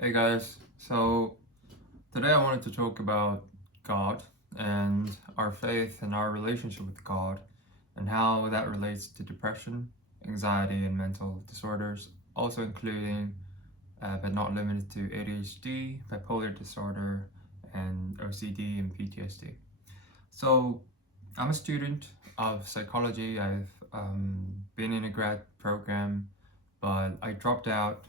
Hey guys, so today I wanted to talk about God and our faith and our relationship with God and how that relates to depression, anxiety, and mental disorders, also including but not limited to ADHD, bipolar disorder, and OCD and PTSD. So I'm a student of psychology. I've been in a grad program, but I dropped out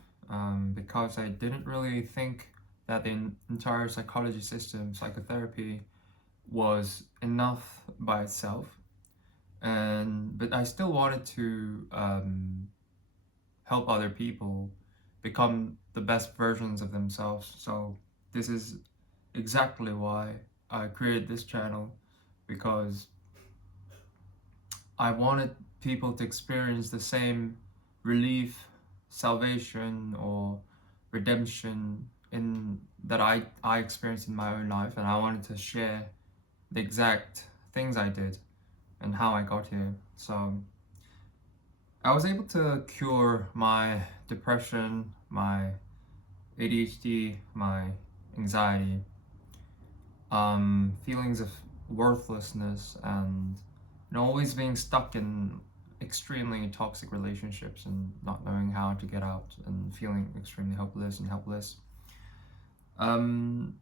because I didn't really think that the entire psychology system, psychotherapy, was enough by itself. But I still wanted to help other people become the best versions of themselves. So this is exactly why I created this channel, because I wanted people to experience the same relief, salvation, or redemption in that I experienced in my own life, and I wanted to share the exact things I did and how I got here. So I was able to cure my depression, my ADHD, my anxiety, feelings of worthlessness, and always being stuck in extremely toxic relationships and not knowing how to get out and feeling extremely hopeless and helpless. Um,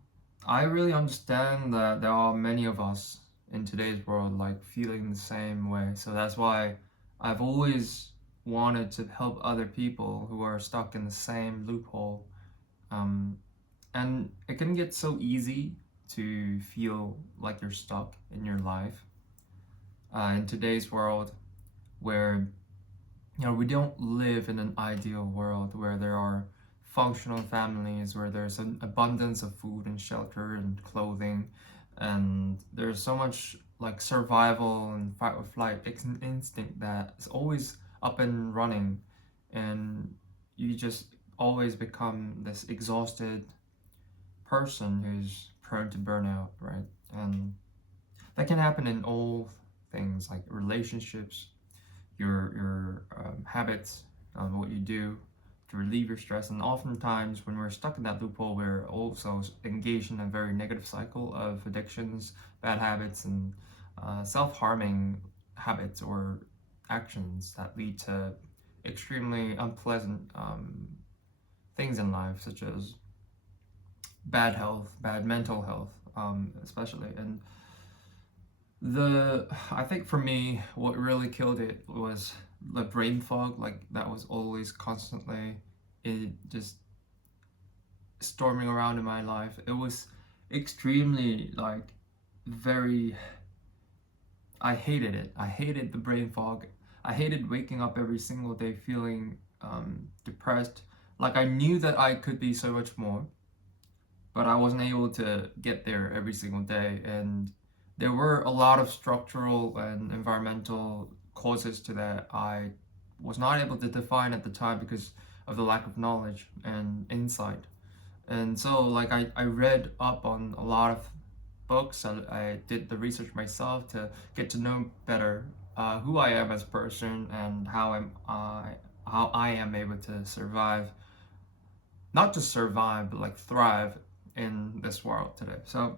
I really understand that there are many of us in today's world like feeling the same way. So that's why I've always wanted to help other people who are stuck in the same loophole. Um, and it can get so easy to feel like you're stuck in your life in today's world, where we don't live in an ideal world where there are functional families, where there's an abundance of food and shelter and clothing, and there's so much like survival and fight or flight instinct that is always up and running, and you just always become this exhausted person who's prone to burnout, right? And that can happen in all things like relationships, your habits, what you do to relieve your stress. And oftentimes, when we're stuck in that loophole, we're also engaged in a very negative cycle of addictions, bad habits, and self-harming habits or actions that lead to extremely unpleasant things in life, such as bad health, bad mental health, especially. And I think for me, what really killed it was the brain fog. Like that was always constantly, it just storming around in my life. It was extremely like very. I hated it. I hated the brain fog. I hated waking up every single day feeling depressed. Like I knew that I could be so much more, but I wasn't able to get there every single day. And there were a lot of structural and environmental causes to that I was not able to define at the time because of the lack of knowledge and insight. And so, like, I read up on a lot of books. I did the research myself to get to know better who I am as a person and how I am able to survive, not just survive, but like thrive in this world today. So,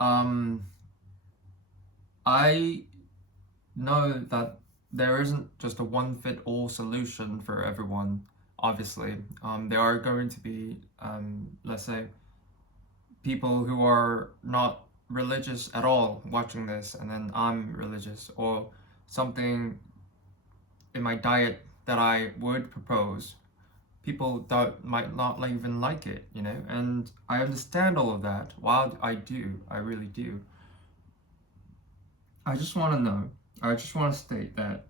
um, I know that there isn't just a one fit all solution for everyone. Obviously, there are going to be, let's say, people who are not religious at all watching this, and then I'm religious, or something in my diet that I would propose people don't might not even like it, and I understand all of that. While I really do. I just want to know, I just want to state that,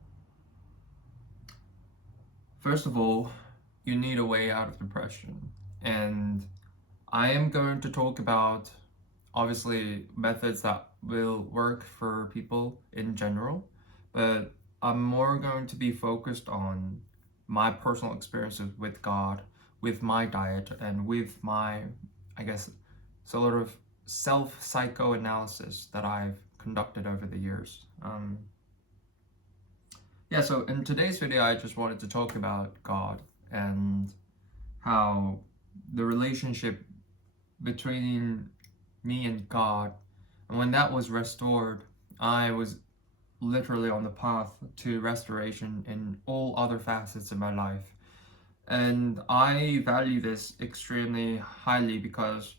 first of all, you need a way out of depression. And I am going to talk about, obviously, methods that will work for people in general, but I'm more going to be focused on my personal experiences with God, with my diet, and with my, I guess, sort of self psychoanalysis that I've conducted over the years. Yeah, so in today's video, I just wanted to talk about God and how the relationship between me and God, and when that was restored, I was literally on the path to restoration in all other facets of my life. And I value this extremely highly because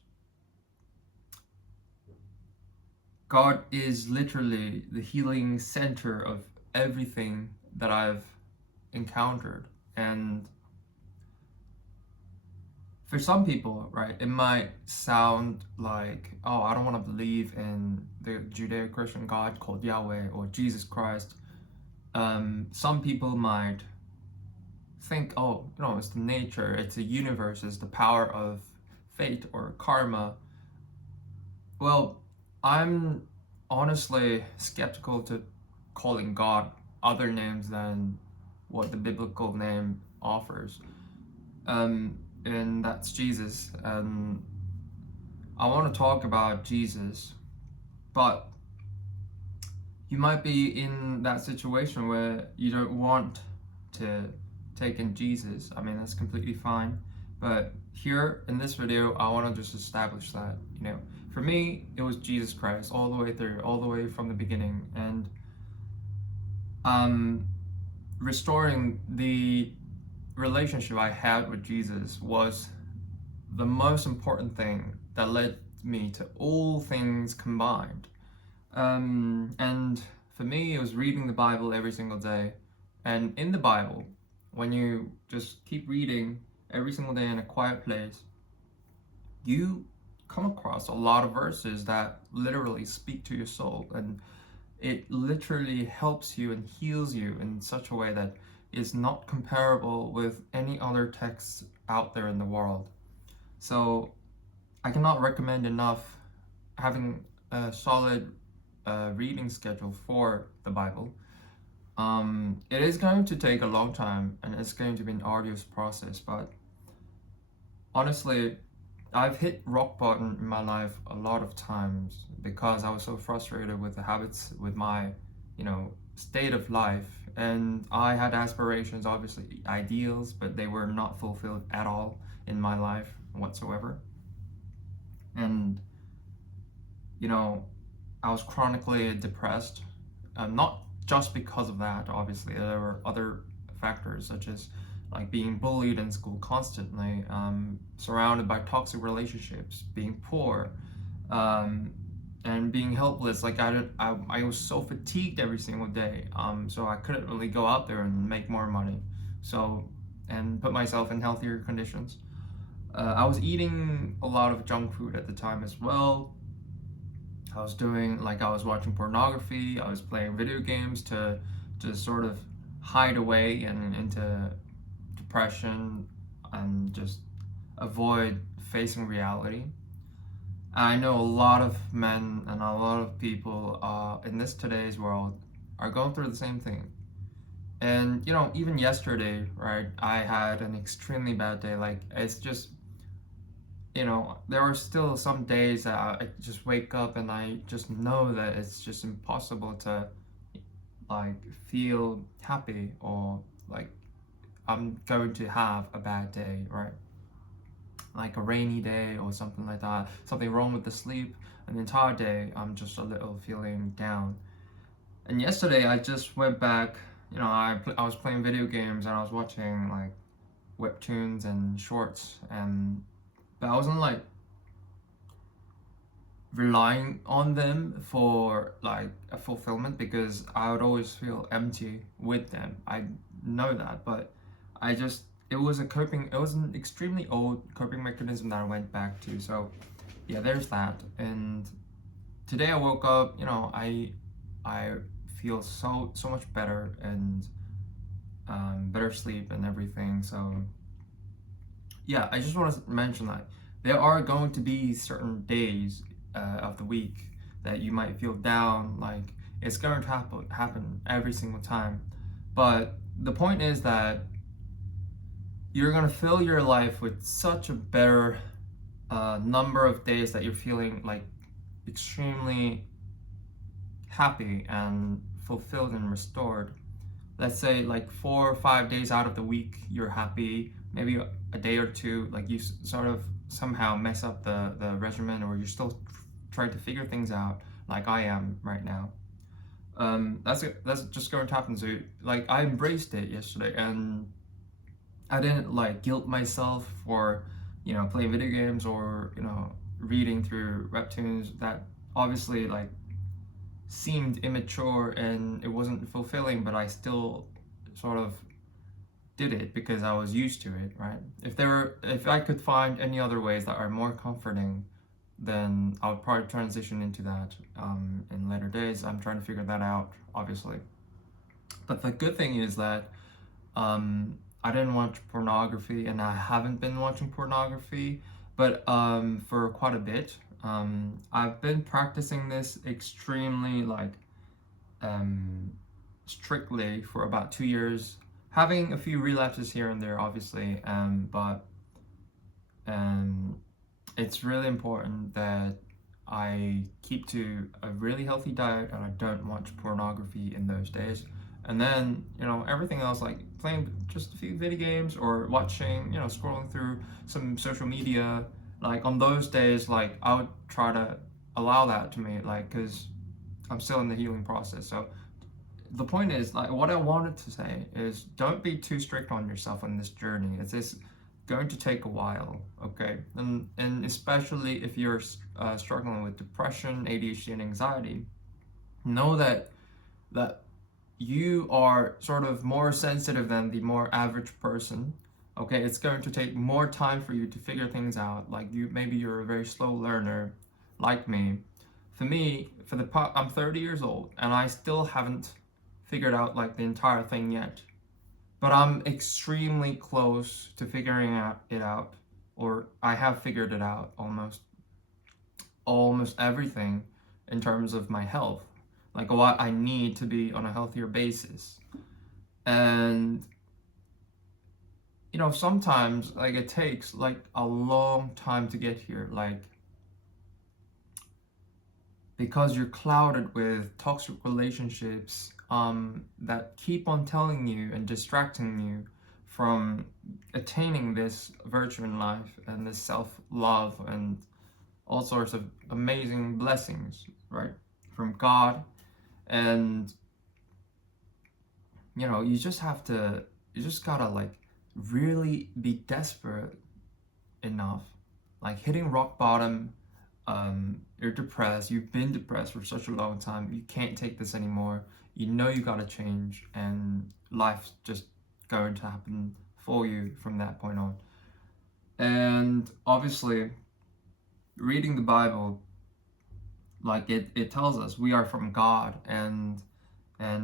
God is literally the healing center of everything that I've encountered. And for some people, right, it might sound like, oh, I don't want to believe in the Judeo-Christian God called Yahweh or Jesus Christ. Some people might think, oh, it's the nature, it's the universe, it's the power of fate or karma. Well, I'm honestly skeptical to calling God other names than what the biblical name offers. And that's Jesus. And I want to talk about Jesus, but you might be in that situation where you don't want to take in Jesus. I mean, that's completely fine. But here in this video, I want to just establish that, for me, it was Jesus Christ all the way through, all the way from the beginning. And restoring the relationship I had with Jesus was the most important thing that led me to all things combined. And for me, it was reading the Bible every single day. And in the Bible, when you just keep reading every single day in a quiet place, you come across a lot of verses that literally speak to your soul, and it literally helps you and heals you in such a way that is not comparable with any other texts out there in the world. So I cannot recommend enough having a solid reading schedule for the Bible. It is going to take a long time and it's going to be an arduous process, but honestly, I've hit rock bottom in my life a lot of times because I was so frustrated with the habits, with my, state of life. And I had aspirations, obviously ideals, but they were not fulfilled at all in my life whatsoever. And, I was chronically depressed, not just because of that, obviously. There were other factors such as like being bullied in school constantly, surrounded by toxic relationships, being poor, and being helpless. Like I was so fatigued every single day, so I couldn't really go out there and make more money, and put myself in healthier conditions. I was eating a lot of junk food at the time as well. I was watching pornography. I was playing video games to sort of hide away and into depression and just avoid facing reality. I know a lot of men and a lot of people in this today's world are going through the same thing. And even yesterday, right, I had an extremely bad day. Like, it's just, there are still some days that I just wake up and I just know that it's just impossible to like feel happy, or like I'm going to have a bad day, right? Like a rainy day or something like that, something wrong with the sleep, and the entire day I'm just a little feeling down. And yesterday I just went back, I was playing video games and I was watching like webtoons and shorts, but I wasn't like relying on them for like a fulfillment because I would always feel empty with them. I know that, but it was an extremely old coping mechanism that I went back to. So yeah, there's that. And today I woke up, I feel so much better, and better sleep and everything. So yeah, I just want to mention that there are going to be certain days of the week that you might feel down. Like, it's going to happen every single time. But the point is that you're going to fill your life with such a better number of days that you're feeling like extremely happy and fulfilled and restored. Let's say like 4 or 5 days out of the week you're happy, maybe a day or two, like you sort of somehow mess up the regimen, or you're still trying to figure things out, like I am right now. That's just going to happen. So like I embraced it yesterday, and I didn't like guilt myself for, playing video games or, reading through webtoons that obviously like seemed immature and it wasn't fulfilling, but I still sort of did it because I was used to it, right? If I could find any other ways that are more comforting, then I would probably transition into that in later days. I'm trying to figure that out, obviously. But the good thing is that I didn't watch pornography, and I haven't been watching pornography, but for quite a bit. I've been practicing this extremely strictly for about 2 years, having a few relapses here and there, obviously, but it's really important that I keep to a really healthy diet and I don't watch pornography in those days. And then, everything else, like playing just a few video games or watching, scrolling through some social media, like on those days, like I would try to allow that to me, like, because I'm still in the healing process. So the point is, like, what I wanted to say is don't be too strict on yourself on this journey. It's going to take a while, okay? And especially if you're struggling with depression, ADHD, and anxiety, know that you are sort of more sensitive than the more average person. Okay, it's going to take more time for you to figure things out. Like maybe you're a very slow learner, like me. For me, I'm 30 years old and I still haven't figured out like the entire thing yet. But I'm extremely close to figuring it out, or I have figured it out almost everything in terms of my health, like what I need to be on a healthier basis. And sometimes like it takes like a long time to get here, like because you're clouded with toxic relationships that keep on telling you and distracting you from attaining this virtue in life and this self-love and all sorts of amazing blessings, right, from God. And you just gotta like really be desperate enough, like hitting rock bottom. You're depressed, you've been depressed for such a long time, you can't take this anymore, you gotta change, and life's just going to happen for you from that point on. And obviously reading the Bible, like it tells us we are from God, and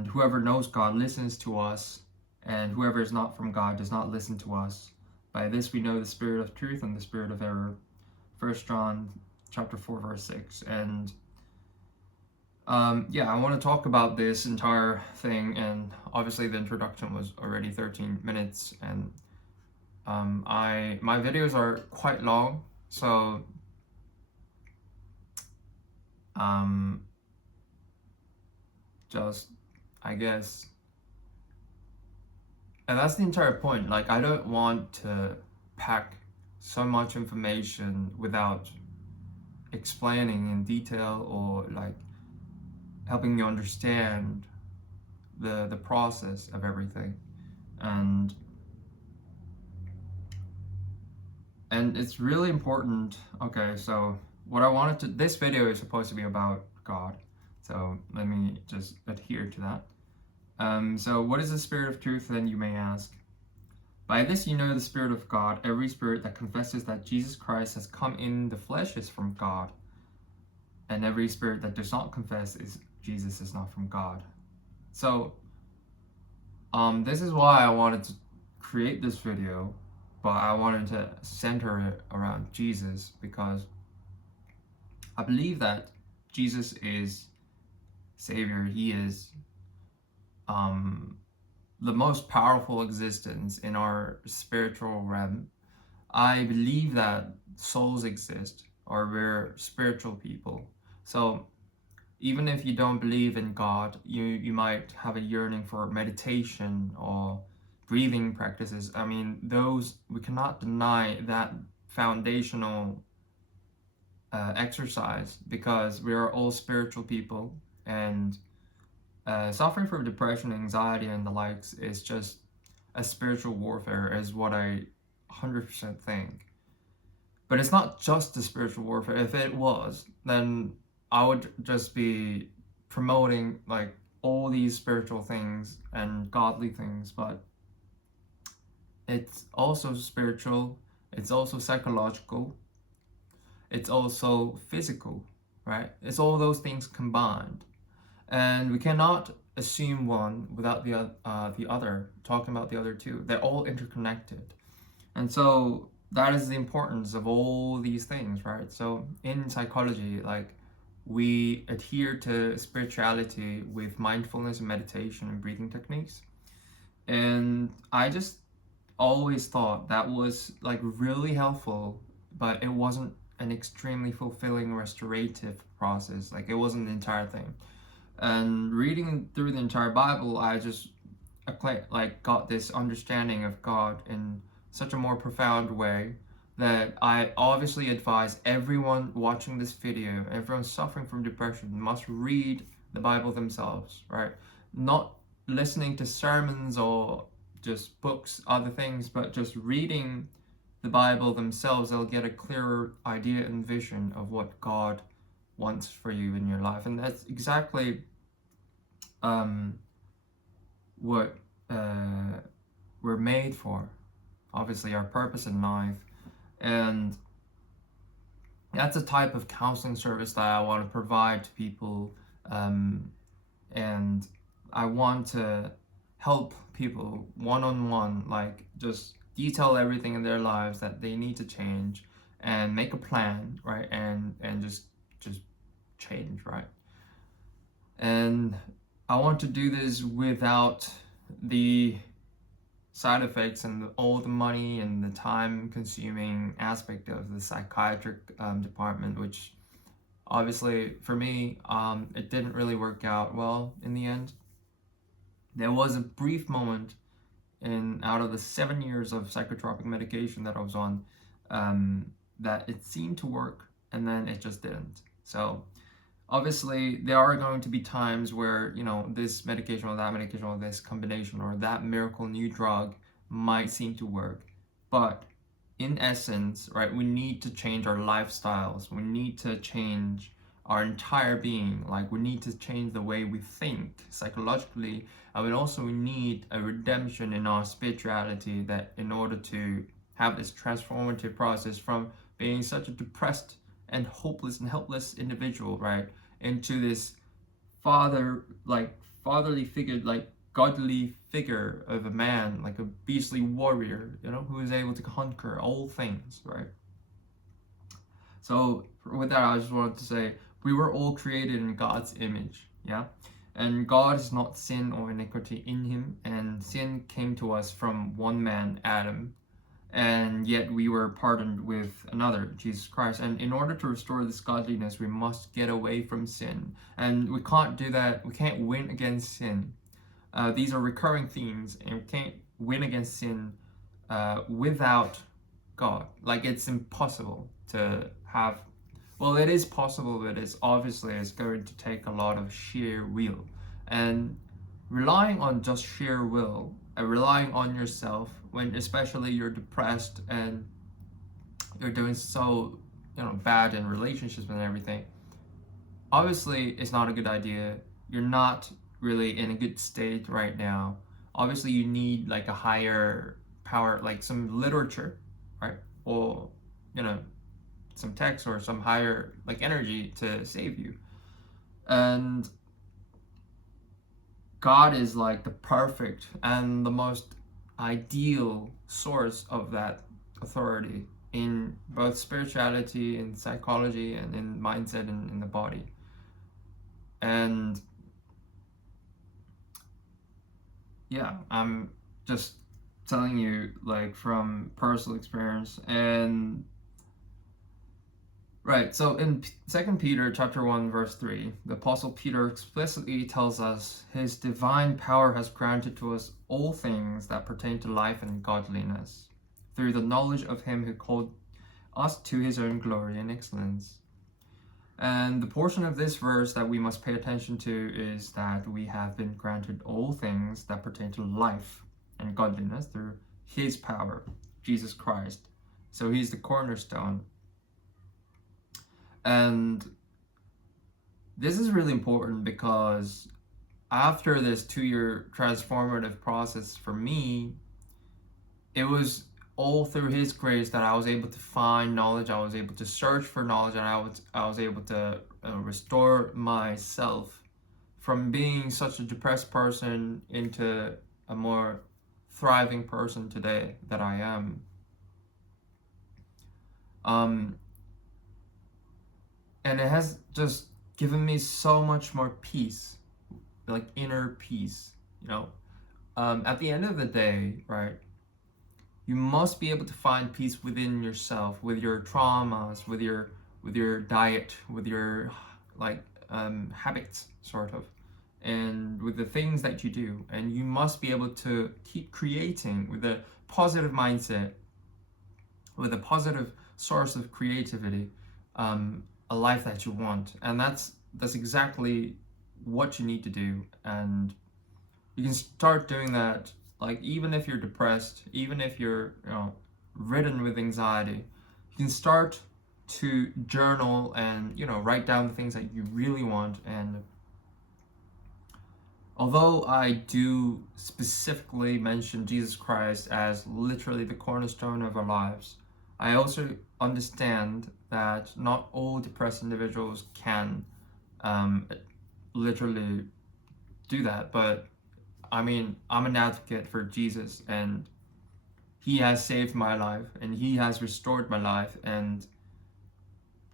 whoever knows God listens to us, and whoever is not from God does not listen to us. By this we know the spirit of truth and the spirit of error. 1 John chapter 4 verse 6. And I want to talk about this entire thing, and obviously the introduction was already 13 minutes, and my videos are quite long, so just I guess, and that's the entire point. Like I don't want to pack so much information without explaining in detail or like helping you understand the process of everything. And it's really important. Okay, so this video is supposed to be about God, so let me just adhere to that. So what is the spirit of truth, then, you may ask? By this you know the spirit of God. Every spirit that confesses that Jesus Christ has come in the flesh is from God, and every spirit that does not confess Jesus is not from God. So this is why I wanted to create this video, but I wanted to center it around Jesus, because I believe that Jesus is Savior. He is the most powerful existence in our spiritual realm. I believe that souls exist, or we're spiritual people. So even if you don't believe in God, you might have a yearning for meditation or breathing practices. I mean, those, we cannot deny that foundational exercise, because we are all spiritual people, and suffering from depression, anxiety, and the likes is just a spiritual warfare, is what I 100% think. But it's not just the spiritual warfare. If it was, then I would just be promoting like all these spiritual things and godly things, but it's also spiritual, it's also psychological, it's also physical, right? It's all those things combined. And we cannot assume one without the other, talking about the other two. They're all interconnected. And so that is the importance of all these things, right? So in psychology, like, we adhere to spirituality with mindfulness and meditation and breathing techniques. And I just always thought that was like really helpful, but it wasn't an extremely fulfilling restorative process. Like, it wasn't the entire thing. And reading through the entire Bible, I just like got this understanding of God in such a more profound way, that I obviously advise everyone watching this video, everyone suffering from depression, must read the Bible themselves, right? Not listening to sermons or just books, other things, but just reading the Bible themselves. They'll get a clearer idea and vision of what God wants for you in your life. And that's exactly what we're made for, obviously, our purpose in life. And that's a type of counseling service that I want to provide to people, and I want to help people one-on-one, like just detail everything in their lives that they need to change, and make a plan, right? And just change, right? And I want to do this without the side effects and all the money and the time consuming aspect of the psychiatric department, which obviously for me, it didn't really work out well in the end. There was a brief moment out of the 7 years of psychotropic medication that I was on, that it seemed to work, and then it just didn't. So obviously there are going to be times where, this medication or that medication or this combination or that miracle new drug might seem to work. But in essence, right, we need to change our lifestyles. We need to change our entire being. Like, we need to change the way we think psychologically. And we need a redemption in our spirituality, that in order to have this transformative process from being such a depressed and hopeless and helpless individual, right, into this fatherly figure, like godly figure of a man, like a beastly warrior, who is able to conquer all things, right? So with that, I just wanted to say, we were all created in God's image, yeah? And God is not sin or iniquity in him, and sin came to us from one man, Adam, and yet we were pardoned with another, Jesus Christ. And in order to restore this godliness, we must get away from sin. And we can't do that. We can't win against sin. These are recurring themes, and we can't win against sin without God. Like, it's impossible to have. Well, it is possible, but it's going to take a lot of sheer will. And relying on just sheer will, relying on yourself, when especially you're depressed and you're doing so bad in relationships and everything, obviously it's not a good idea. You're not really in a good state right now. Obviously you need like a higher power, like some literature, right? Or some text or some higher like energy to save you. And God is like the perfect and the most ideal source of that authority in both spirituality, in psychology, and in mindset, and in the body. And yeah, I'm just telling you like from personal experience. And Right, so in 2 Peter chapter 1 verse 3, the apostle Peter explicitly tells us his divine power has granted to us all things that pertain to life and godliness through the knowledge of him who called us to his own glory and excellence. And the portion of this verse that we must pay attention to is that we have been granted all things that pertain to life and godliness through his power, Jesus Christ. So he's the cornerstone. And this is really important because after this 2-year transformative process for me, it was all through his grace that I was able to find knowledge, I was able to search for knowledge, and I was able to restore myself from being such a depressed person into a more thriving person today that I am. And it has just given me so much more peace, like inner peace, you know. At the end of the day, right, you must be able to find peace within yourself, with your traumas, with your diet, with your habits, sort of, and with the things that you do. And you must be able to keep creating with a positive mindset, with a positive source of creativity, a life that you want. And that's exactly what you need to do. And you can start doing that, like, even if you're depressed, even if you're, ridden with anxiety, you can start to journal and, write down the things that you really want. And although I do specifically mention Jesus Christ as literally the cornerstone of our lives, I also understand that not all depressed individuals can literally do that. But I mean, I'm an advocate for Jesus, and he has saved my life, and he has restored my life, and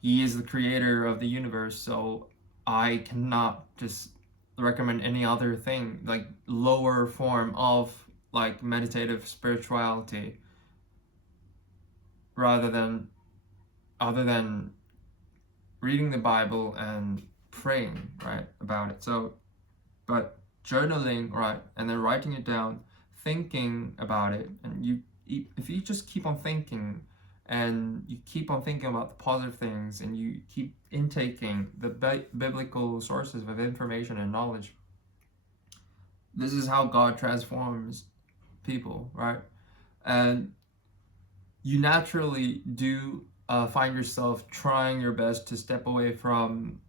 he is the creator of the universe. So I cannot just recommend any other thing, like lower form of like meditative spirituality, other than reading the Bible and praying, right, about it. So, but journaling, right, and then writing it down, thinking about it, and if you just keep on thinking, and you keep on thinking about the positive things, and you keep intaking the biblical sources of information and knowledge, this is how God transforms people, right? And you naturally do find yourself trying your best to step away from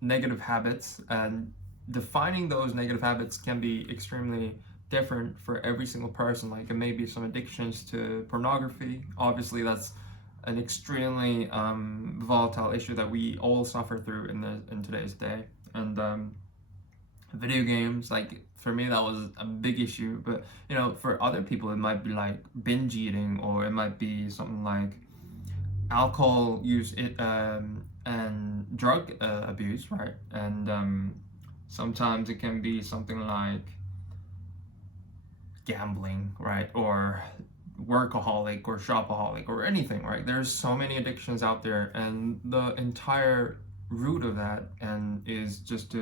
negative habits, and defining those negative habits can be extremely different for every single person. Like, it may be some addictions to pornography. Obviously, that's an extremely volatile issue that we all suffer through in today's day. And video games, like, for me that was a big issue. But for other people it might be like binge eating, or it might be something like alcohol use, and drug abuse, right? And sometimes it can be something like gambling, right? Or workaholic, or shopaholic, or anything, right? There's so many addictions out there, and the entire root of that and is just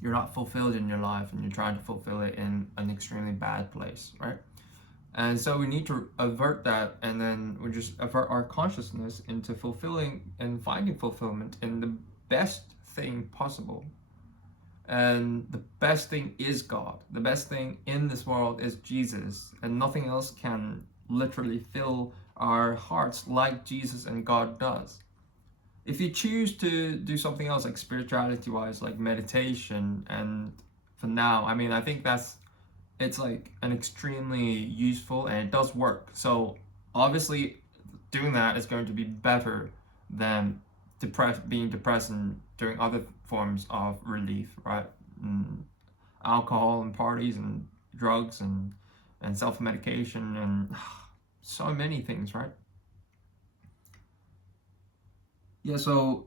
you're not fulfilled in your life, and you're trying to fulfill it in an extremely bad place, right? And so we need to avert that, and then we just avert our consciousness into fulfilling and finding fulfillment in the best thing possible. And the best thing is God. The best thing in this world is Jesus, and nothing else can literally fill our hearts like Jesus and God does. If you choose to do something else, like spirituality wise, like meditation, and for now, I mean, I think it's like an extremely useful, and it does work. So obviously doing that is going to be better than being depressed and doing other forms of relief, right? Alcohol and parties and drugs and self-medication and so many things, right? Yeah, so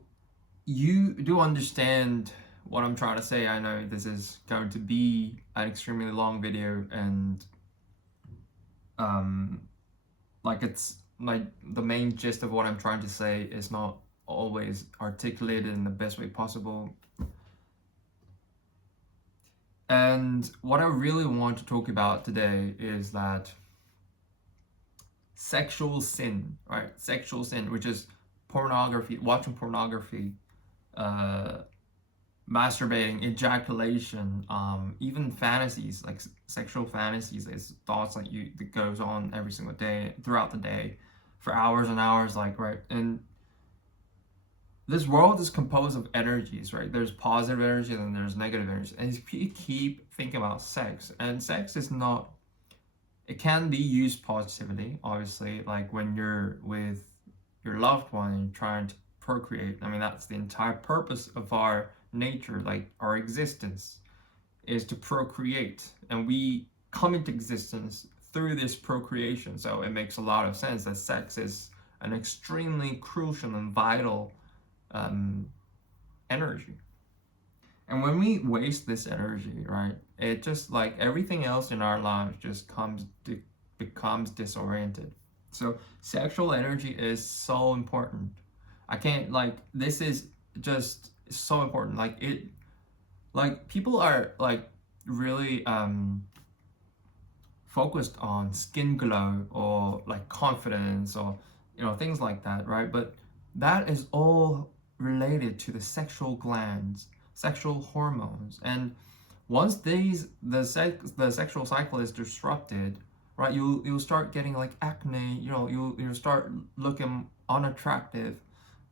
you do understand what I'm trying to say. I know this is going to be an extremely long video, and like, it's like the main gist of what I'm trying to say is not always articulated in the best way possible. And what I really want to talk about today is that sexual sin, right? Sexual sin, which is pornography, watching pornography, uh, masturbating, ejaculation, even fantasies, like sexual fantasies, is thoughts that goes on every single day, throughout the day, for hours and hours, like, right? And this world is composed of energies, right? There's positive energy and there's negative energy. And you keep thinking about sex, and sex is not, it can be used positively, obviously, like when you're with your loved one and you're trying to procreate. I mean, that's the entire purpose of our nature, like our existence, is to procreate. And we come into existence through this procreation. So it makes a lot of sense that sex is an extremely crucial and vital energy. And when we waste this energy, right, it just, like everything else in our lives, just becomes disoriented. So sexual energy is so important. I can't, like, this is just so important. Like people are like really focused on skin glow or like confidence or things like that, right? But that is all related to the sexual glands, sexual hormones. And once the sexual cycle is disrupted, right, you'll start getting like acne, you'll start looking unattractive.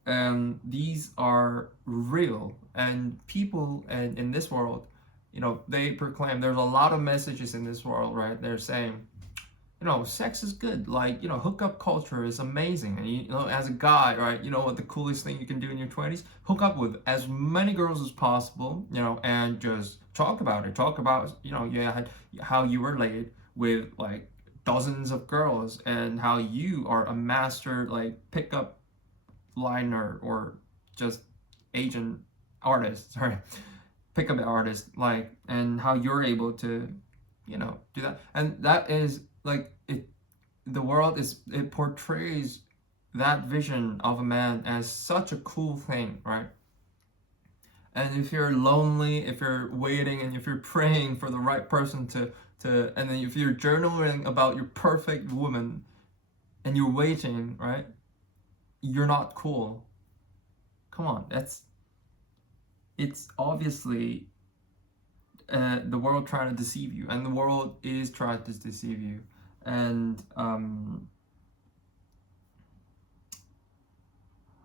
And these are real, and people in this world, they proclaim, there's a lot of messages in this world, right? They're saying, sex is good, like, hookup culture is amazing. And as a guy, right, what the coolest thing you can do in your 20s, hook up with as many girls as possible, and just talk about it. Talk about, how you were laid with like dozens of girls, and how you are a master like pickup liner, or just agent artist, sorry, pickup artist, like, and how you're able to, do that. And that is like it. The world it portrays that vision of a man as such a cool thing, right? And if you're lonely, if you're waiting, and if you're praying for the right person and then if you're journaling about your perfect woman, and you're waiting, right? You're not cool. Come on, it's obviously the world trying to deceive you, and the world is trying to deceive you. And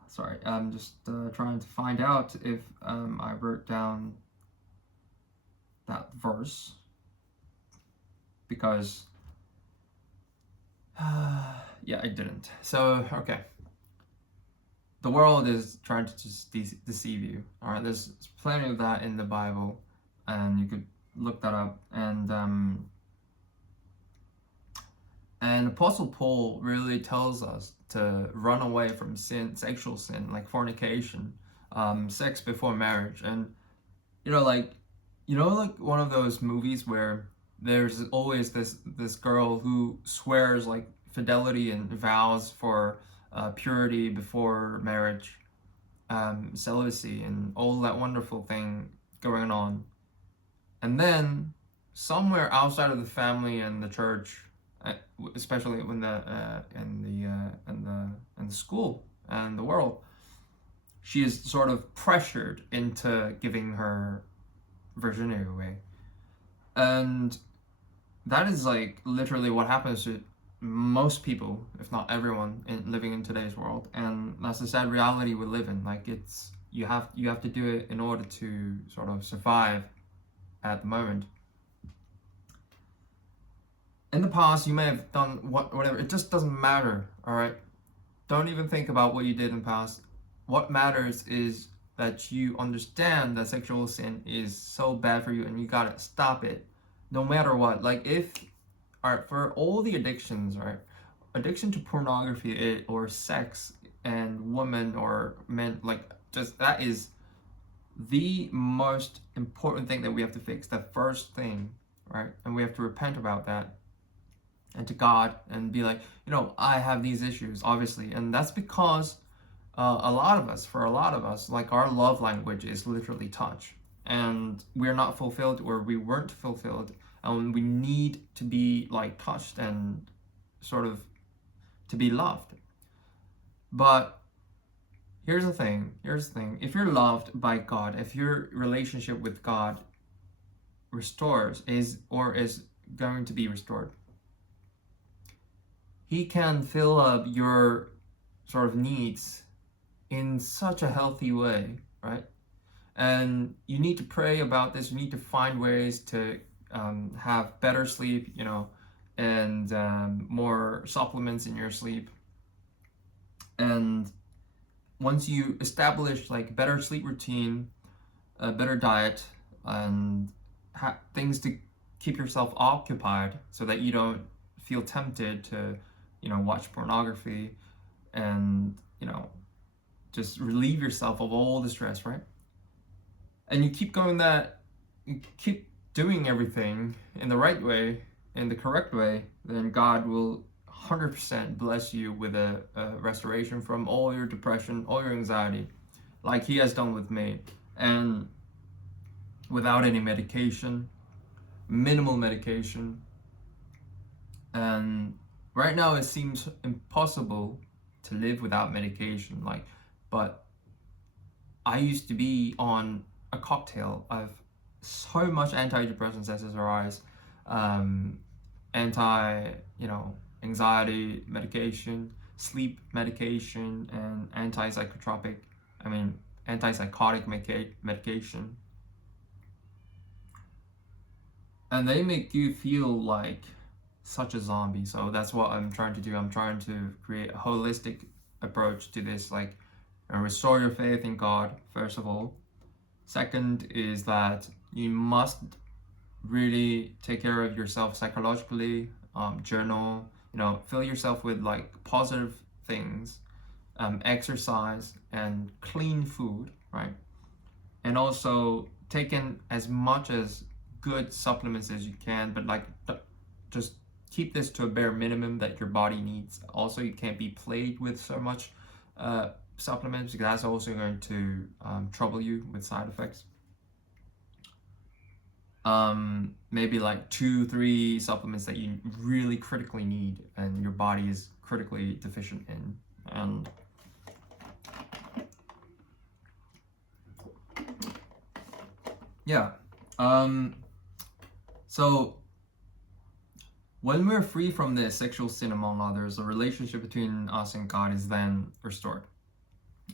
sorry, I'm just trying to find out if I wrote down that verse, because yeah, I didn't. So okay, the world is trying to just deceive you. All right, there's plenty of that in the Bible, and you could look that up. And Apostle Paul really tells us to run away from sin, sexual sin, like fornication, sex before marriage. And like one of those movies where there's always this girl who swears like fidelity and vows for purity before marriage, celibacy, and all that wonderful thing going on. And then somewhere outside of the family and the church, especially when in the school and the world, she is sort of pressured into giving her virginity away. And that is like literally what happens to most people, if not everyone, living in today's world. And that's the sad reality we live in. Like, it's you have to do it in order to sort of survive at the moment. In the past, you may have done whatever. It just doesn't matter, all right? Don't even think about what you did in the past. What matters is that you understand that sexual sin is so bad for you, and you gotta stop it, no matter what. Like, for all the addictions, right? Addiction to pornography or sex and women or men, like, just that is the most important thing that we have to fix. The first thing, right? And we have to repent about that. and to God and be like, I have these issues, obviously. And that's because for a lot of us, like our love language is literally touch. And we're not fulfilled, or we weren't fulfilled. And we need to be like touched and sort of to be loved. But here's the thing. If you're loved by God, if your relationship with God is going to be restored, He can fill up your sort of needs in such a healthy way, right? And you need to pray about this. You need to find ways to have better sleep, and more supplements in your sleep. And once you establish like better sleep routine, a better diet, and things to keep yourself occupied so that you don't feel tempted to, watch pornography and, just relieve yourself of all the stress, right? And you keep doing everything in the right way, in the correct way, then God will 100% bless you with a restoration from all your depression, all your anxiety, like He has done with me. And without any medication, minimal medication. And right now it seems impossible to live without medication, but I used to be on a cocktail of so much antidepressants, SSRIs, anxiety medication, sleep medication, and antipsychotic medication. And they make you feel like such a zombie. So that's what I'm trying to do. I'm trying to create a holistic approach to this, and restore your faith in God, first of all. Second is that you must really take care of yourself psychologically, journal, fill yourself with positive things, exercise and clean food, right? And also take in as much as good supplements as you can, but just keep this to a bare minimum that your body needs. Also, you can't be plagued with so much supplements, because that's also going to trouble you with side effects. Maybe 2-3 supplements that you really critically need and your body is critically deficient in. And yeah, so when we're free from this sexual sin among others, the relationship between us and God is then restored.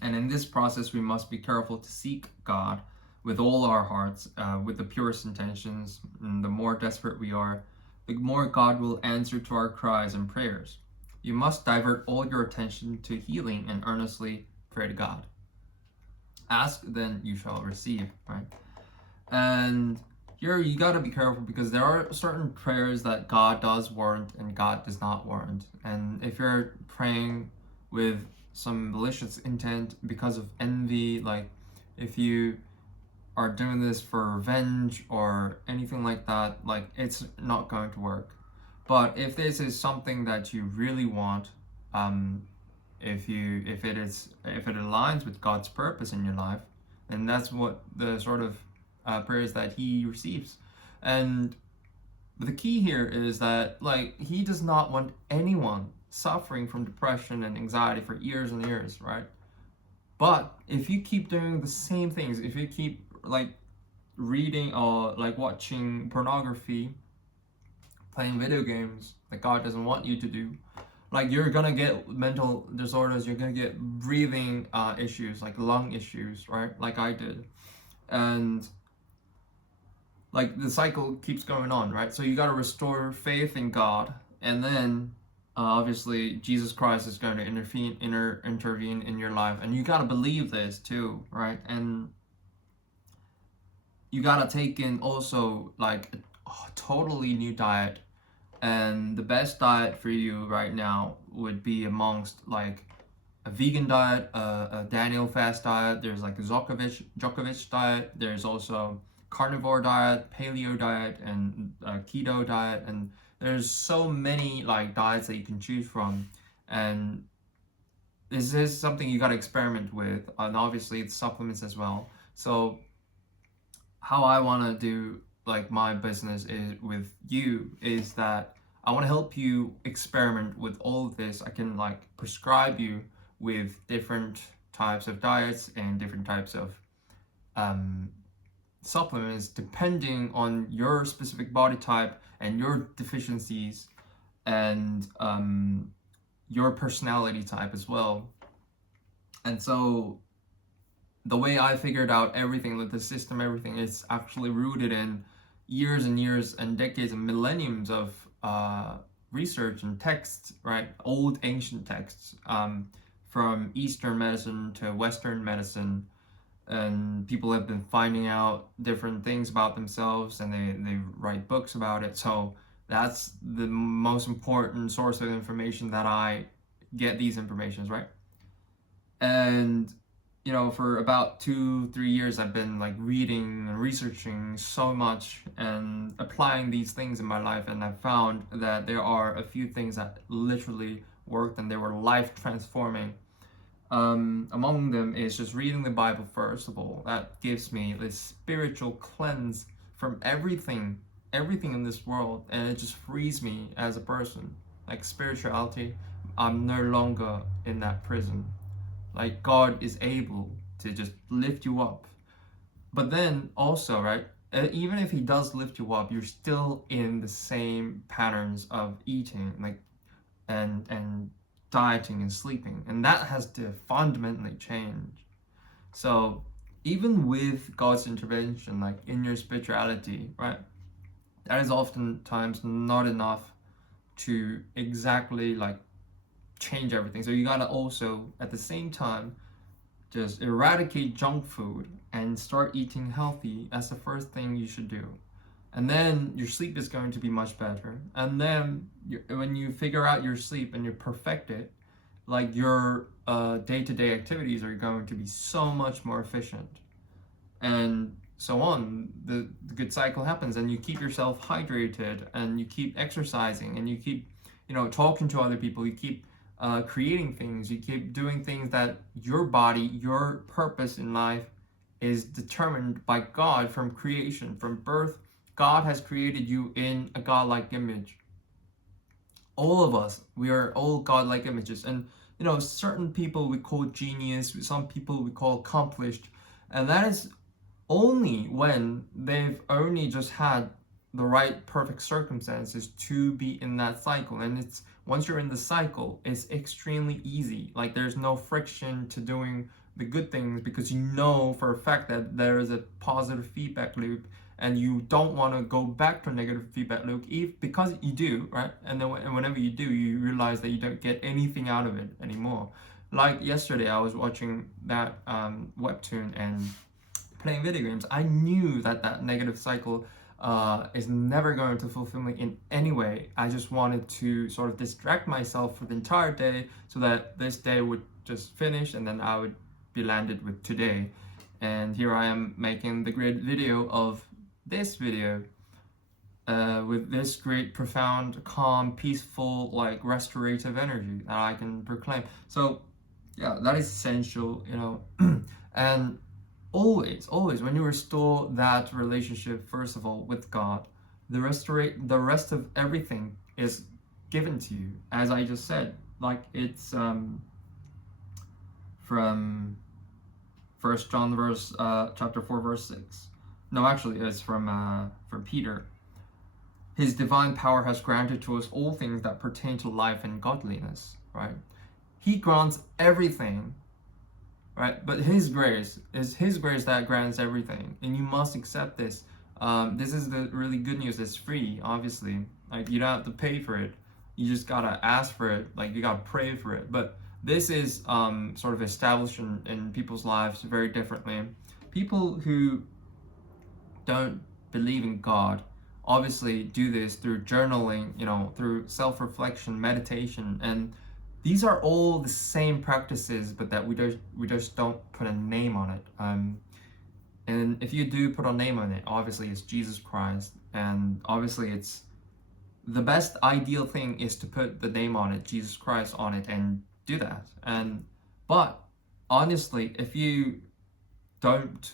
And in this process, we must be careful to seek God with all our hearts, with the purest intentions. And the more desperate we are, the more God will answer to our cries and prayers. You must divert all your attention to healing and earnestly pray to God. Ask, then you shall receive, right? And here you got to be careful, because there are certain prayers that God does warrant and God does not warrant. And if you're praying with some malicious intent because of envy, if you are doing this for revenge or anything like that, it's not going to work. But if this is something that you really want, if it aligns with God's purpose in your life, then that's what the sort of prayers that He receives. And the key here is that He does not want anyone suffering from depression and anxiety for years and years, right? But if you keep doing the same things, if you keep reading or watching pornography, playing video games that God doesn't want you to do, you're gonna get mental disorders, you're gonna get breathing issues, lung issues, right? Like I did. And the cycle keeps going on, right? So you got to restore faith in God, and then obviously Jesus Christ is going to intervene in your life, and you got to believe this too, right? And you got to take in also a totally new diet. And the best diet for you right now would be amongst a vegan diet, a Daniel fast diet. There's a Djokovic diet. There's also carnivore diet, paleo diet, and keto diet, and There's so many like diets that you can choose from, and this is something you got to experiment with, and obviously it's supplements as well. So how I want to do like my business is with you is that I want to help you experiment with all of this. I can like prescribe you with different types of diets and different types of um, supplements depending on your specific body type and your deficiencies and your personality type as well. And so the way I figured out everything with the system, everything is actually rooted in years and years and decades and millenniums of research and texts, right? Old ancient texts, from Eastern medicine to Western medicine. And people have been finding out different things about themselves, and they write books about it. So that's the most important source of information that I get these informations, right? And for about 2-3 years I've been like reading and researching so much and applying these things in my life, and I found that there are a few things that literally worked and they were life transforming. Among them is just reading the Bible. First of all, that gives me this spiritual cleanse from everything in this world, and it just frees me as a person. Like spirituality, I'm no longer in that prison. Like God is able to just lift you up. But then also, right, even if he does lift you up, you're still in the same patterns of eating, like and dieting and sleeping, and that has to fundamentally change. So even with God's intervention, like in your spirituality, right, that is oftentimes not enough to exactly like change everything. So you gotta also at the same time just eradicate junk food and start eating healthy. That's the first thing you should do. And then your sleep is going to be much better. And then when you figure out your sleep and you perfect it, like your day-to-day activities are going to be so much more efficient. And so on, the good cycle happens, and you keep yourself hydrated, and you keep exercising, and you keep, talking to other people, you keep creating things, you keep doing things that your body, your purpose in life is determined by God from creation, from birth. God has created you in a godlike image. All of us, we are all godlike images. And certain people we call genius, some people we call accomplished, and that is only when they've only just had the right perfect circumstances to be in that cycle. And it's once you're in the cycle, it's extremely easy. Like there's no friction to doing the good things, because you know for a fact that there is a positive feedback loop, and you don't want to go back to a negative feedback loop, because you do, right? And then whenever you do, you realize that you don't get anything out of it anymore. Like yesterday, I was watching that webtoon and playing video games. I knew that negative cycle is never going to fulfill me in any way. I just wanted to sort of distract myself for the entire day so that this day would just finish, and then I would be landed with today. And here I am making the great video of this video with this great, profound, calm, peaceful, like restorative energy that I can proclaim. So yeah, that is essential, and always when you restore that relationship, first of all, with God, the rest of everything is given to you, as I just said. Like it's from 1 John chapter 4 verse 6. No, actually it's from Peter. His divine power has granted to us all things that pertain to life and godliness, right? He grants everything, right? But his grace that grants everything, and you must accept this. This is the really good news. It's free, obviously. Like you don't have to pay for it. You just gotta ask for it. Like you gotta pray for it. But this is sort of established in people's lives very differently. People who don't believe in God obviously do this through journaling, through self-reflection, meditation, and these are all the same practices, but that we just don't put a name on it. And if you do put a name on it, obviously it's Jesus Christ, and obviously it's the best ideal thing is to put the name on it, Jesus Christ on it, and do that. But honestly, if you don't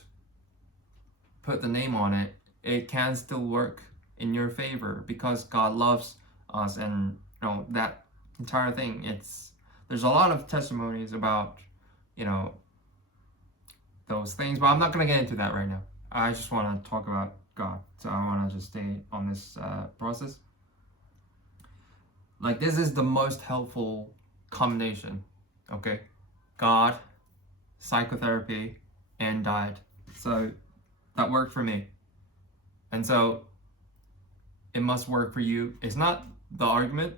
put the name on it, it can still work in your favor because God loves us, and that entire thing. There's a lot of testimonies about those things, but I'm not gonna get into that right now. I just want to talk about God, so I want to just stay on this process. Like, this is the most helpful combination, okay? God, psychotherapy, and diet. So that worked for me, and so it must work for you. It's not the argument,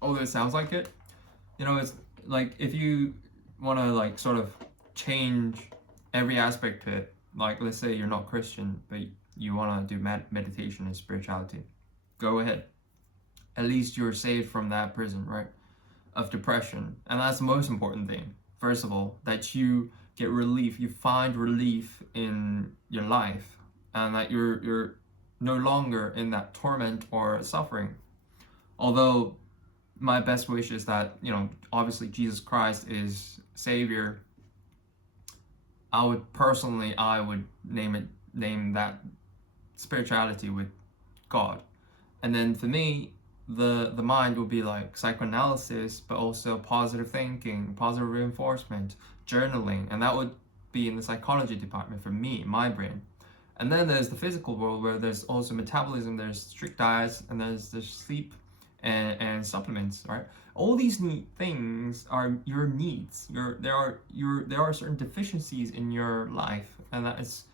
although it sounds like it. It's like if you want to like sort of change every aspect to it. Like, let's say you're not Christian, but you want to do meditation and spirituality. Go ahead. At least you're saved from that prison, right? Of depression. And that's the most important thing. First of all, that you get relief. You find relief in your life, and that you're no longer in that torment or suffering. Although my best wish is that, obviously Jesus Christ is Savior. I would name that spirituality with God. And then for me, the mind will be like psychoanalysis, but also positive thinking, positive reinforcement, journaling, and that would be in the psychology department for me, my brain. And then there's the physical world, where there's also metabolism, there's strict diets, and there's sleep and supplements, right? All these things are your needs. There are certain deficiencies in your life, and that is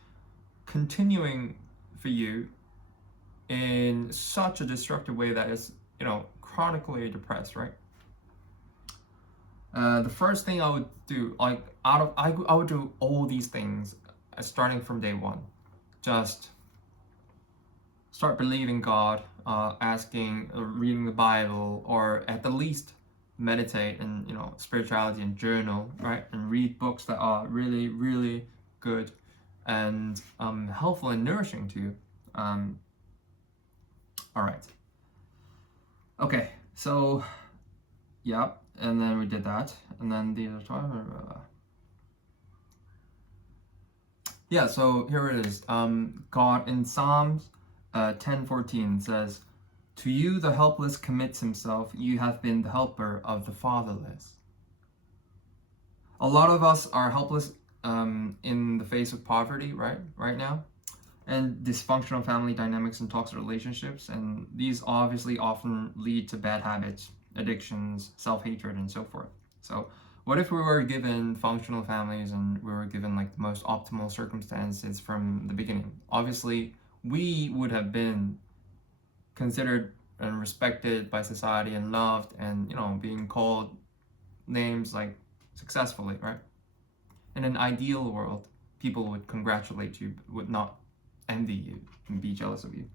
continuing for you in such a destructive way that is, chronically depressed, right? The first thing I would do, like I would do all these things starting from day one. Just start believing God, asking, reading the Bible, or at the least meditate and spirituality and journal, right? And read books that are really, really good and helpful and nourishing to you. All right. Okay, so yeah, and then we did that, and then the other time. Yeah, so here it is. God in Psalms 10:14 says, "To you the helpless commits himself, you have been the helper of the fatherless." A lot of us are helpless in the face of poverty, right now, and dysfunctional family dynamics and toxic relationships, and these obviously often lead to bad habits, addictions, self-hatred, and so forth. So what if we were given functional families and we were given like the most optimal circumstances from the beginning? Obviously, we would have been considered and respected by society and loved, and being called names like successfully, right? In an ideal world, people would congratulate you, would not envy you and be jealous of you.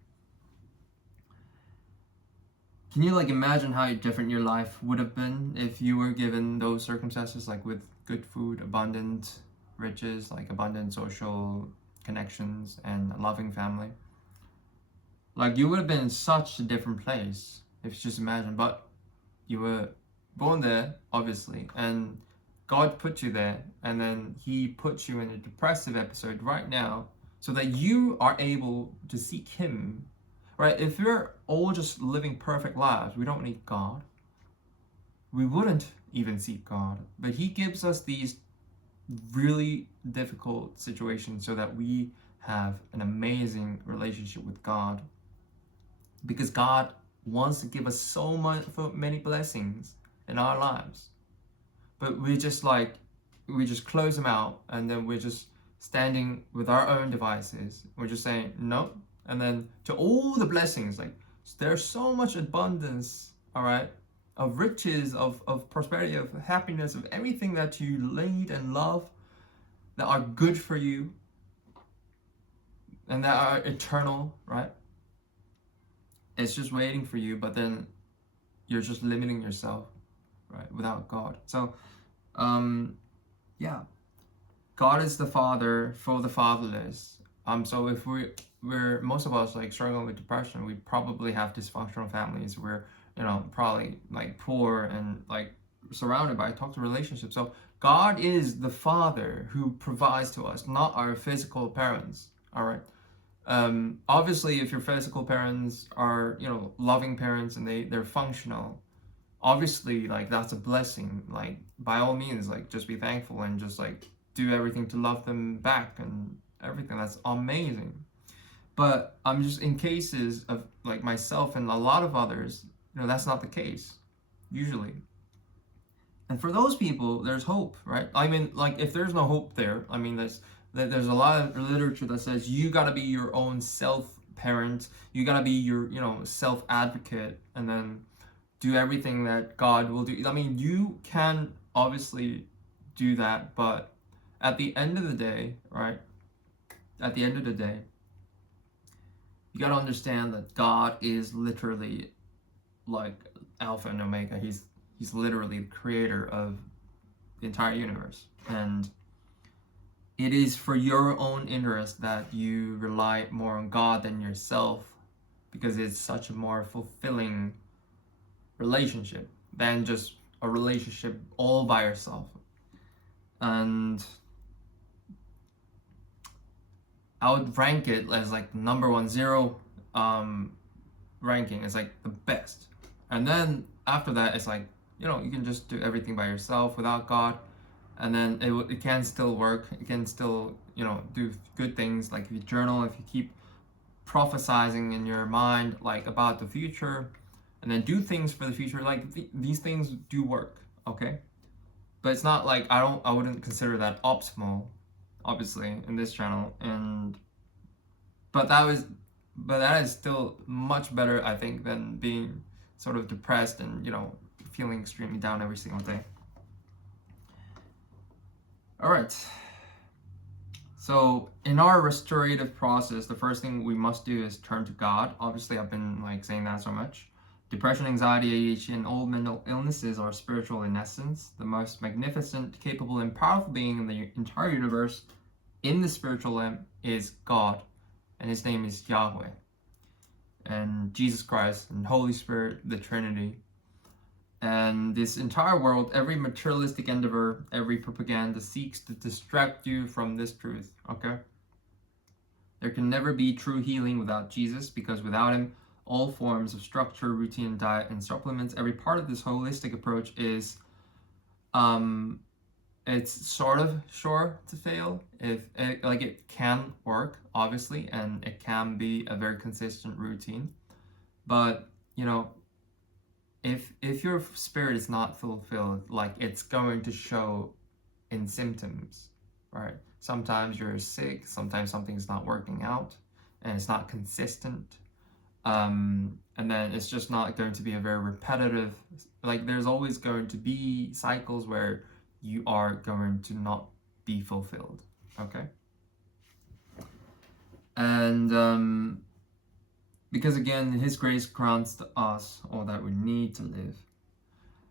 Can you like imagine how different your life would have been if you were given those circumstances, like with good food, abundant riches, like abundant social connections and a loving family? Like, you would have been in such a different place if you just imagine. But you were born there, obviously, and God put you there, and then he puts you in a depressive episode right now so that you are able to seek him, right? If we're all just living perfect lives, we don't need God. We wouldn't even seek God. But he gives us these really difficult situations so that we have an amazing relationship with God. Because God wants to give us so many blessings in our lives. But we just close them out, and then we're just standing with our own devices. We're just saying no. And then to all the blessings, like there's so much abundance, all right, of riches, of prosperity, of happiness, of everything that you need and love, that are good for you and that are eternal, right? It's just waiting for you, but then you're just limiting yourself, right, without God. So yeah, God is the Father for the fatherless, So if we're most of us like struggling with depression, we probably have dysfunctional families. We're, probably like poor and like surrounded by toxic relationships. So God is the Father who provides to us, not our physical parents. All right. Obviously, if your physical parents are, loving parents and they're functional, obviously, like that's a blessing. Like by all means, like just be thankful and just like do everything to love them back and everything. That's amazing. But I'm just in cases of like myself and a lot of others, that's not the case usually. And for those people, there's hope, right? I mean, like if there's no hope there, I mean, there's a lot of literature that says you gotta be your own self parent, you gotta be your, self advocate, and then do everything that God will do. I mean, you can obviously do that, but at the end of the day, right? At the end of the day, you gotta understand that God is literally like Alpha and Omega. He's literally the creator of the entire universe. And it is for your own interest that you rely more on God than yourself, because it's such a more fulfilling relationship than just a relationship all by yourself. And I would rank it as like number one, zero ranking is like the best. And then after that, it's like, you can just do everything by yourself without God. And then it can still work. It can still, do good things. Like if you journal, if you keep prophesizing in your mind, like about the future, and then do things for the future, like these things do work, okay? But it's not like I wouldn't consider that optimal, obviously, in this channel. But that is still much better, I think, than being sort of depressed and, feeling extremely down every single day. All right. So in our restorative process, the first thing we must do is turn to God. Obviously, I've been like saying that so much. Depression, anxiety, ADHD, and all mental illnesses are spiritual in essence. The most magnificent, capable, and powerful being in the entire universe in the spiritual realm is God, and his name is Yahweh. And Jesus Christ and Holy Spirit, the Trinity. And this entire world, every materialistic endeavor, every propaganda seeks to distract you from this truth, okay? There can never be true healing without Jesus, because without him, all forms of structure, routine, diet, and supplements, every part of this holistic approach is, it's sort of sure to fail. It can work, obviously, and it can be a very consistent routine. But, if your spirit is not fulfilled, like it's going to show in symptoms, right? Sometimes you're sick, sometimes something's not working out, and it's not consistent. And then it's just not going to be a very repetitive, like there's always going to be cycles where you are going to not be fulfilled, okay? And because again, his grace grants to us all that we need to live.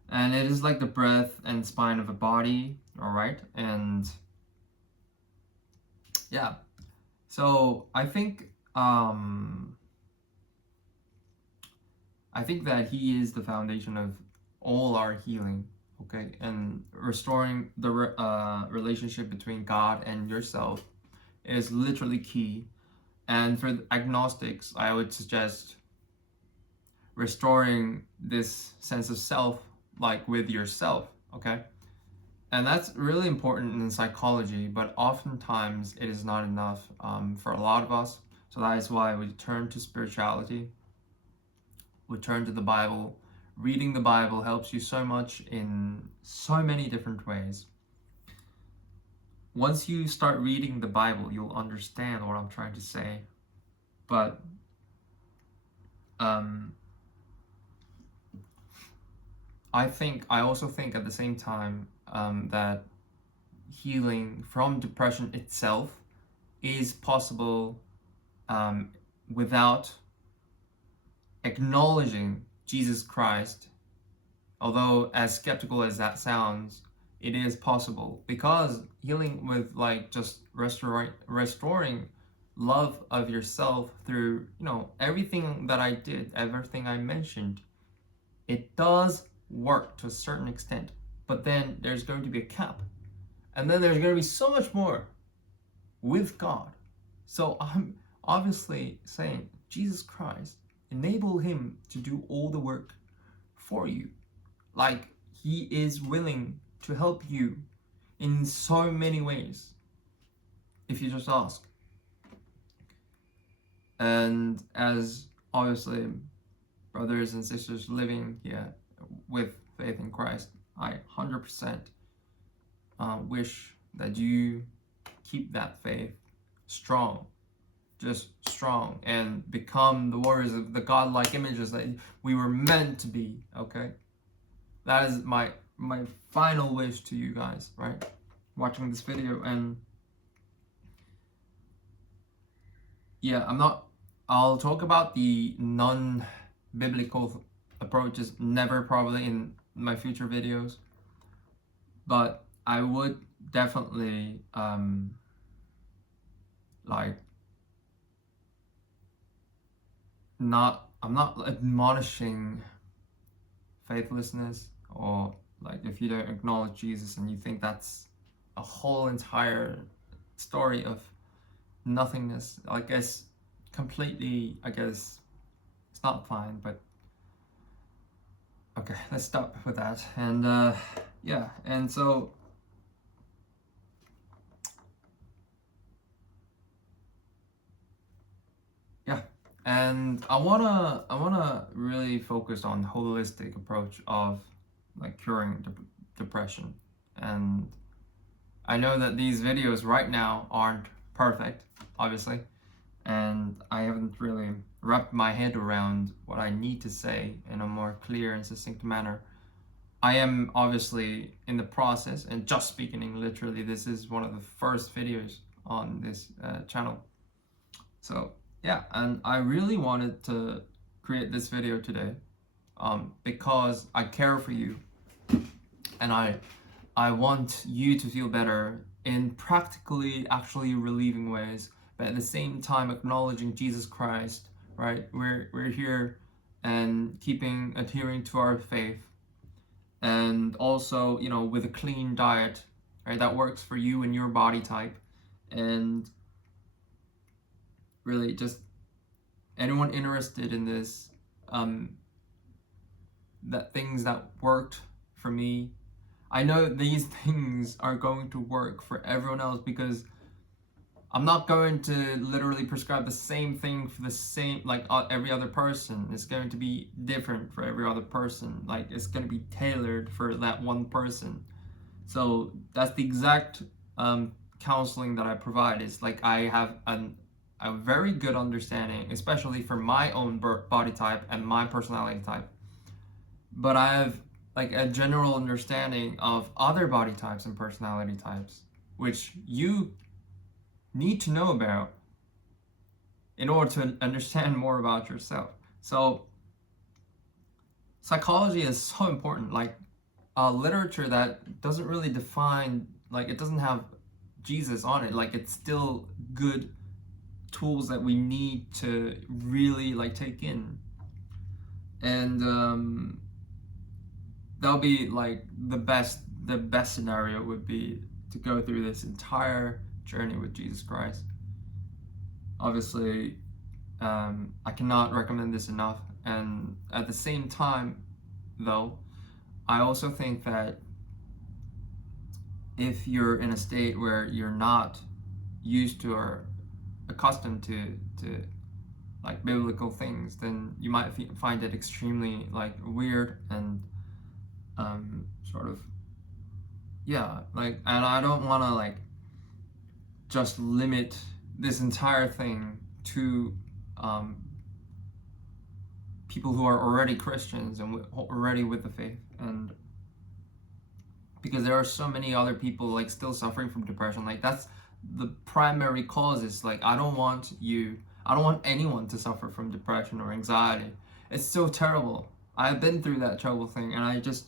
And it is like the breath and spine of a body, all right? And yeah, so I think that he is the foundation of all our healing, okay? And restoring the relationship between God and yourself is literally key. And for agnostics, I would suggest restoring this sense of self, like with yourself, okay? And that's really important in psychology, but oftentimes it is not enough for a lot of us. So that is why we turn to spirituality. We turn to the Bible. Reading the Bible helps you so much in so many different ways. Once you start reading the Bible, you'll understand what I'm trying to say. But I also think at the same time that healing from depression itself is possible without acknowledging Jesus Christ. Although as skeptical as that sounds, it is possible, because healing with like just restoring love of yourself through, everything that I did, everything I mentioned, it does work to a certain extent, but then there's going to be a cap. And then there's going to be so much more with God. So I'm obviously saying, Jesus Christ, enable him to do all the work for you. Like, he is willing to help you in so many ways if you just ask. And as obviously brothers and sisters living here with faith in Christ, I 100% wish that you keep that faith strong, just strong, and become the warriors of the godlike images that we were meant to be. Okay, that is my final wish to you guys, right, watching this video. And yeah, I'll talk about the non-biblical approaches never probably in my future videos, but I would definitely I'm not admonishing faithlessness, or like if you don't acknowledge Jesus and you think that's a whole entire story of nothingness, I guess completely, it's not fine. But okay, let's stop with that. And yeah, and so and I wanna really focus on holistic approach of like curing depression. And I know that these videos right now aren't perfect, obviously, and I haven't really wrapped my head around what I need to say in a more clear and succinct manner. I am obviously in the process, and just beginning. Literally, this is one of the first videos on this channel. So yeah, and I really wanted to create this video today because I care for you, and I want you to feel better in practically actually relieving ways, but at the same time acknowledging Jesus Christ, right? We're here and adhering to our faith, and also, with a clean diet, right, that works for you and your body type. And really, just anyone interested in this, that things that worked for me, I know these things are going to work for everyone else, because I'm not going to literally prescribe the same thing for the same, like every other person. It's going to be different for every other person. Like, it's going to be tailored for that one person. So that's the exact counseling that I provide. Is like, I have a very good understanding, especially for my own body type and my personality type. But I have like a general understanding of other body types and personality types, which you need to know about in order to understand more about yourself. So psychology is so important. Like, literature that doesn't really define, like, it doesn't have Jesus on it, like, it's still good tools that we need to really like take in. And that'll be like the best scenario would be to go through this entire journey with Jesus Christ. Obviously, I cannot recommend this enough. And at the same time, though, I also think that if you're in a state where you're not used to or accustomed to like biblical things, then you might find it extremely like weird and sort of, yeah, like, and I don't want to like just limit this entire thing to people who are already Christians and already with the faith, and because there are so many other people like still suffering from depression. Like, that's the primary causes. Like, I don't want anyone to suffer from depression or anxiety. It's so terrible. I've been through that terrible thing, and I just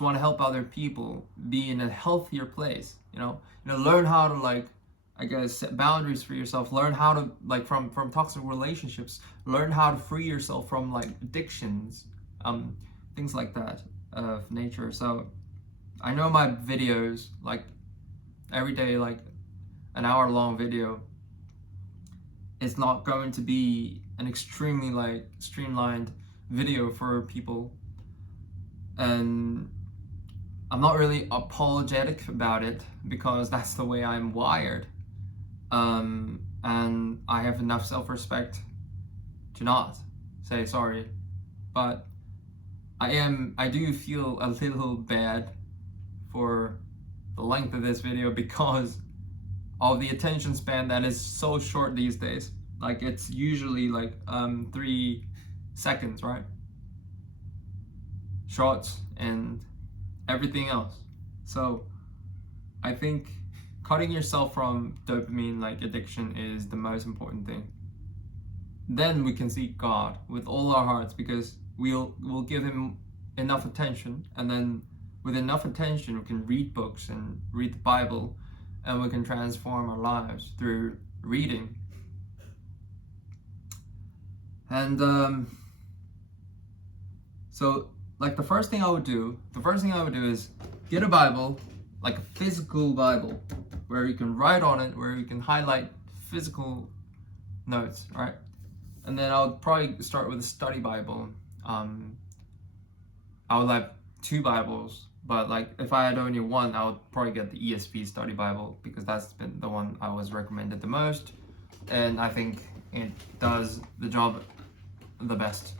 want to help other people be in a healthier place, learn how to like I guess, set boundaries for yourself. Learn how to, like, from toxic relationships, learn how to free yourself from like addictions, things like that of nature. So I know my videos, like every day, like an hour-long video, is not going to be an extremely like streamlined video for people, and I'm not really apologetic about it because that's the way I'm wired. And I have enough self-respect to not say sorry. But I do feel a little bad for the length of this video because of the attention span that is so short these days. Like, it's usually like 3 seconds, right? Shots and everything else. So I think cutting yourself from dopamine like addiction is the most important thing. Then we can seek God with all our hearts, because we'll give him enough attention, and then with enough attention we can read books and read the Bible, and we can transform our lives through reading. And so like the first thing I would do is get a Bible, like a physical Bible, where you can write on it, where you can highlight physical notes, right? And then I would probably start with a study Bible. I would have 2 Bibles, but like if I had only one, I would probably get the ESV study Bible, because that's been the one I was recommended the most, and I think it does the job the best.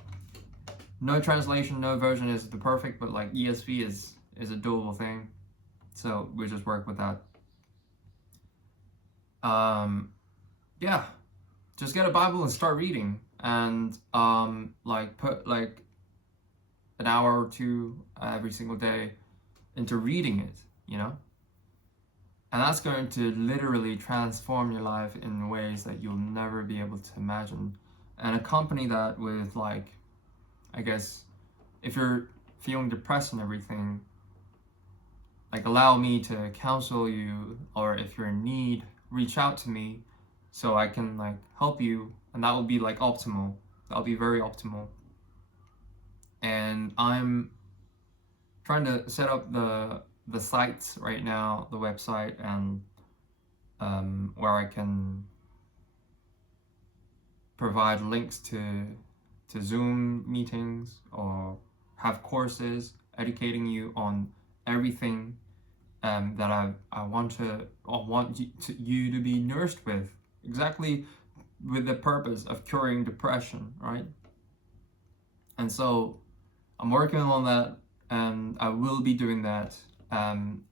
No translation, no version is the perfect, but like ESV is a doable thing, so we just work with that. Yeah, just get a Bible and start reading, and like put like an hour or 2 every single day into reading it, you know? And that's going to literally transform your life in ways that you'll never be able to imagine. And accompany that with, like, I guess, if you're feeling depressed and everything, like, allow me to counsel you, or if you're in need, reach out to me so I can like help you, and that will be like optimal. That'll be very optimal. And I'm trying to set up the sites right now, the website, and where I can provide links to Zoom meetings, or have courses educating you on everything that I want you to be nourished with, exactly with the purpose of curing depression, right? And so I'm working on that, and I will be doing that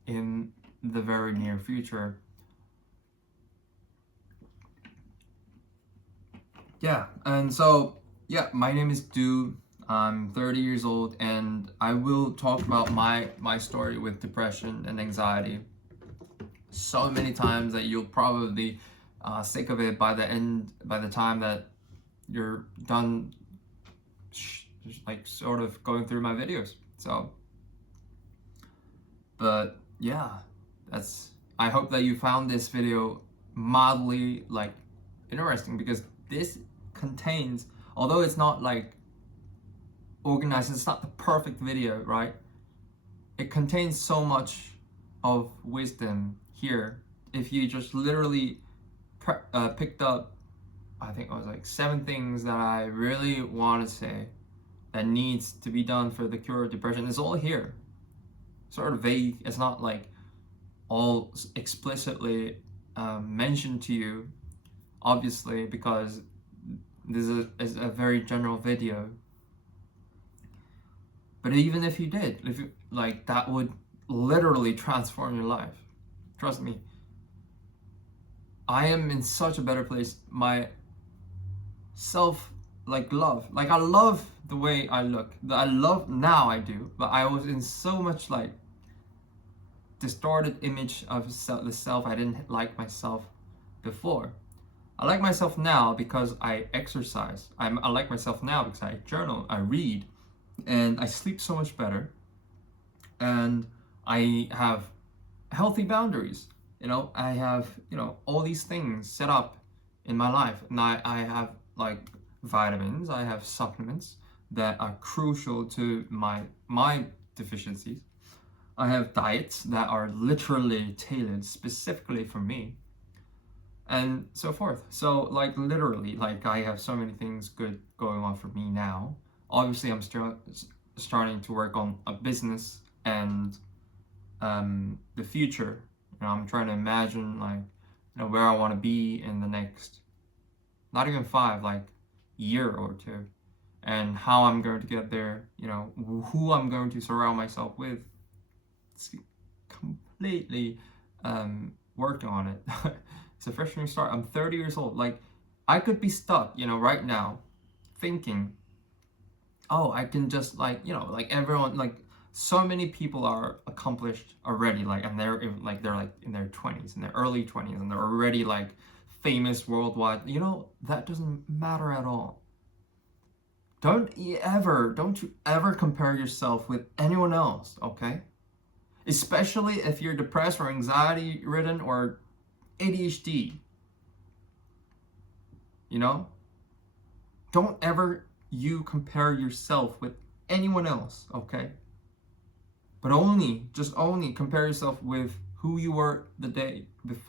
in the very near future. Yeah, and so, yeah, my name is Du. I'm 30 years old, and I will talk about my story with depression and anxiety so many times that you'll probably sick of it by the time that you're done like sort of going through my videos. So, but yeah, I hope that you found this video mildly like interesting, because this contains, although it's not like organized, it's not the perfect video, right? It contains so much of wisdom here. If you just literally picked up, I think it was like 7 things that I really want to say that needs to be done for the cure of depression. It's all here. Sort of vague. It's not like all explicitly mentioned to you, obviously, because this is a very general video. But even if you did, if you like, that would literally transform your life. Trust me. I am in such a better place. My self love, like I love the way I look. I love now, I do, but I was in so much like distorted image of the self. I didn't like myself before. I like myself now because I exercise. I like myself now because I journal, I read, and I sleep so much better, and I have healthy boundaries. I have, all these things set up in my life. And I have like vitamins, I have supplements that are crucial to my deficiencies. I have diets that are literally tailored specifically for me, and so forth. So like literally, like I have so many things good going on for me now. Obviously, I'm still starting to work on a business and the future. I'm trying to imagine like where I want to be in the next, not even 5, like year or 2, and how I'm going to get there. Who I'm going to surround myself with. It's completely working on it. It's a fresh new start. I'm 30 years old. Like I could be stuck, right now, thinking, oh, I can just like everyone, like so many people are accomplished already, like, and they're like in their 20s, in their early 20s, and they're already like famous worldwide. That doesn't matter at all. Don't you ever compare yourself with anyone else, okay? Especially if you're depressed or anxiety ridden or ADHD. Don't ever you compare yourself with anyone else, okay? But only compare yourself with who you were the day before.